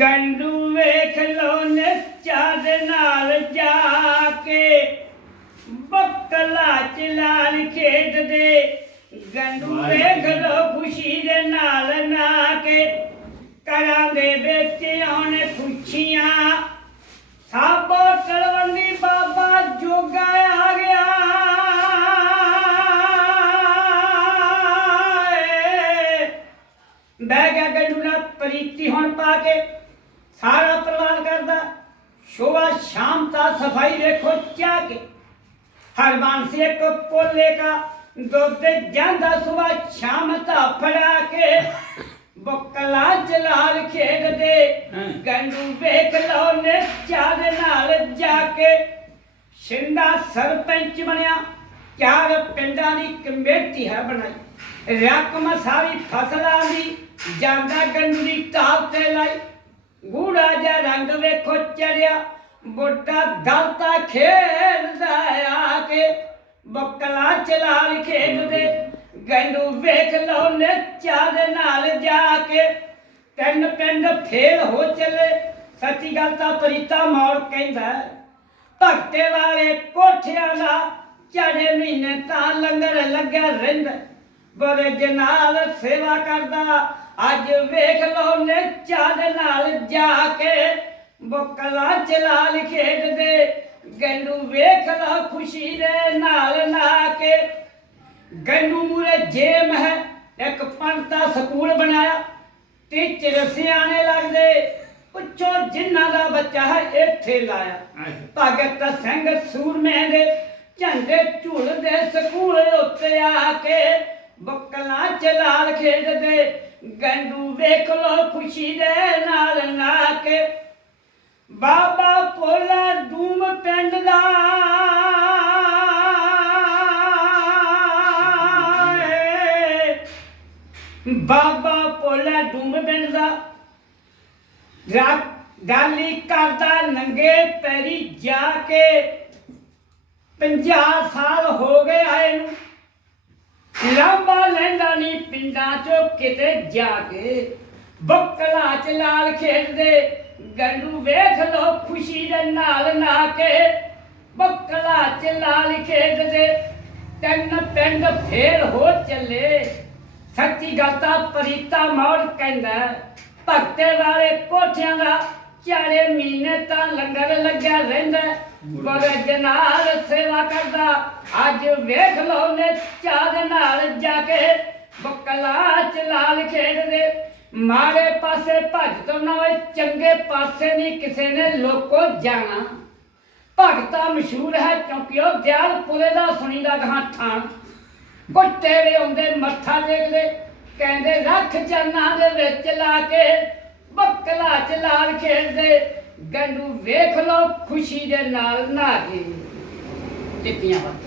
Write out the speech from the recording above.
ਗੰਡੂ ਵੇਖ ਲੋ ਨੱਚਾ ਦੇ ਨਾਲ ਜਾ ਕੇ ਬੱਕਲਾ ਚਲਾਲ ਖੇਡਦੇ ਗੰਡੂ ਵਾਹ। ਵੇਖ ਲੋ ਖੁਸ਼ੀ ਦੇ ਨਾਲ ਨਾ ਕੇ ਕਰਾਂ ਦੇ ਵਿੱਚ ਆਉਣ ਖੁਸ਼ੀਆਂ ਬਹਿ ਗਿਆ ਗੰਡੂ ਨਾਲ ਪ੍ਰੀਤੀ ਹੁਣ ਪਾ ਕੇ ਸਾਰਾ ਪ੍ਰਵਾਨ ਕਰਦਾ। ਸ਼ੋਭਾ ਸ਼ਾਮ ਤਾ ਸਫ਼ਾਈ ਵੇਖੋ ਚਾ ਕੇ। ਹਰ ਬਾਂਸੇ ਇੱਕ ਪੋਲੇ ਕਾ ਦੁੱਧ ਜਾਂਦਾ ਸੁਬਾ ਸ਼ਾਮ ਤਾ ਫੜਾ ਕੇ। ਬਕਲਾ ਜਲਾਲ ਖੇਡਦੇ। ਗੰਡੂ ਵੇਖ ਲੋ ਨੇ ਚਾਹ ਨਾਲ ਜਾ ਕੇ। ਸ਼ਿੰਦਾ ਸਰਪੰਚ ਬਣਿਆ ਚਾਰ ਪਿੰਡਾਂ ਦੀ ਕਮੇਟੀ ਹੈ ਬਣਾਈ। ਰਕਮ ਸਾਰੀ ਫਸਲਾਂ ਦੀ, ਜਾਂਦਾ ਗੰਡੂ ਦੀ ਤੇ ਲਾਈ। ਗੂੜਾ ਜਿਹਾ ਰੰਗ ਵੇਖੋ ਚੜਿਆ, ਬੁੱਢਾ ਦਲਤਾ ਖੇਡਦਾ ਆ ਕੇ। ਬੱਕਲਾ ਚਲਾਲ ਖੇਡਦੇ, ਗੰਡੂ ਵੇਖ ਲੋ ਨੱਚਾ ਦੇ ਨਾਲ ਜਾ ਕੇ। ਤਿੰਨ ਪਿੰਡ ਫੇਰ ਹੋ ਚੱਲੇ, ਸੱਚੀ ਗੱਲ ਤਾਂ ਪ੍ਰੀਤਾ ਮੌੜ ਕਹਿੰਦਾ ਭਗਤੇ ਵਾਲੇ ਕੋਠਿਆਂ ਦਾ ਚੜੇ ਮਹੀਨੇ ਤਾਂ ਲੰਗਰ ਲੱਗਿਆ ਰਹਿੰਦਾ ਬਰਜ ਨਾਲ ਸੇਵਾ ਕਰਦਾ। ਅੱਜ ਵੇਖ ਲੋ ਨੇ ਚਾਦ ਨਾਲ ਜਾ ਕੇ ਬੁਕਲਾ ਚਲਾਲ ਖੇਡਦੇ। ਗੰਡੂ ਵੇਖ ਲੋ ਖੁਸ਼ੀ ਦੇ ਨਾਲ ਨਾ ਕੇ। ਗੰਡੂ ਮੂਰੇ ਜੇਮ ਹੈ ਇੱਕ ਪੰਤਾ ਸਕੂਲ ਬਣਾਇਆ। ਟੀਚਰ ਸਿਆਣੇ ਲੱਗਦੇ ਪੁੱਛੋ ਜਿਨ੍ਹਾਂ ਦਾ ਬੱਚਾ ਹੈ ਇੱਥੇ ਲਾਇਆ। ਭਗਤ ਸਿੰਘ ਸੂਰਮੇ ਦੇ ਝੰਡੇ ਝੁਲਦੇ ਸਕੂਲ ਉੱਤੇ ਆ ਕੇ। ਬੱਕਲਾ ਚਲਾਲ ਖੇਡਦੇ, ਗੰਡੂ ਵੇਖ ਲੋ ਖੁਸ਼ੀ ਦੇ ਨਾਲ ਨਾ ਕੇ। ਬਾਬਾ ਭੋਲਾ ਡੂਮ ਪਿੰਡ ਦਾ ਬਾਬਾ ਭੋਲਾ ਡੂਮ ਪਿੰਡ ਦਾ। ਰਾਤ ਗਾਲੀ ਕਰਦਾ ਨੰਗੇ ਪੈਰੀ ਜਾ ਕੇ। 50 ਸਾਲ ਹੋ ਗਏ ਆਏ ਨੂੰ ਲਾਂਬਾ ਲੈਂਦਾ ਨਹੀਂ ਪਿੰਡਾਂ ਚੋਂ ਕਿਤੇ ਜਾ ਕੇ। ਬੱਕਲਾ ਚ ਲਾਲ ਖੇਡਦੇ, ਗੰਡੂ ਵੇਖ ਲੋ ਖੁਸ਼ੀ ਦੇ ਨਾਲ ਨਾ ਕੇ। ਬੱਕਲਾ ਚ ਲਾਲ ਖੇਡਦੇ, ਤਿੰਨ ਪਿੰਡ ਫੇਰ ਹੋ ਚੱਲੇ। ਸੱਚੀ ਗੱਲ ਤਾਂ ਪ੍ਰੀਤਾ ਮੌੜ ਕਹਿੰਦਾ, ਭਗਤੇ ਵਾਲੇ ਕੋਠਿਆਂ ਦਾ ਚਾਰੇ ਮਹੀਨੇ ਤਾਂ ਲੰਗਰ ਲੱਗਿਆ ਰਹਿੰਦਾ। ਬਰਜ ਨਾਲ ਸੇਵਾ ਕਰਦਾ। ਅੱਜ ਵੇਖ ਲੋ ਨੇ ਚਾਹ ਨਾਲ ਜਾ ਕੇ ਬਕਲਾ ਚਲਾਲ ਖੇਡਦੇ। ਮਾੜੇ ਪਾਸੇ ਭੱਜ ਤੋਂ ਨਾ ਹੋਏ, ਚੰਗੇ ਪਾਸੇ ਨਹੀਂ ਕਿਸੇ ਨੇ ਲੋਕੋ ਜਾਣਾ। ਭਗਤਾ ਮਸ਼ਹੂਰ ਹੈ ਕਿਉਂਕਿ ਉਹ ਦਿਆਲਪੁਰੇ ਦਾ ਸੁਣੀਦਾ ਗਾਂ ਥਾਂ ਕੋਈ ਤੇਰੇ ਆਉਂਦੇ ਮੱਥਾ ਟੇਕਦੇ, ਕਹਿੰਦੇ ਰੱਖ ਚਰਨਾਂ ਦੇ ਵਿੱਚ ਲਾ ਕੇ ਬੱਕਲਾ ਚ ਲਾਲ ਖੇਡਦੇ। ਗੰਡੂ ਵੇਖ ਲਓ ਖੁਸ਼ੀ ਦੇ ਨਾਲ ਨਹਾ ਕੇ ਚਿੱਤੀਆਂ ਬੱਤਾਂ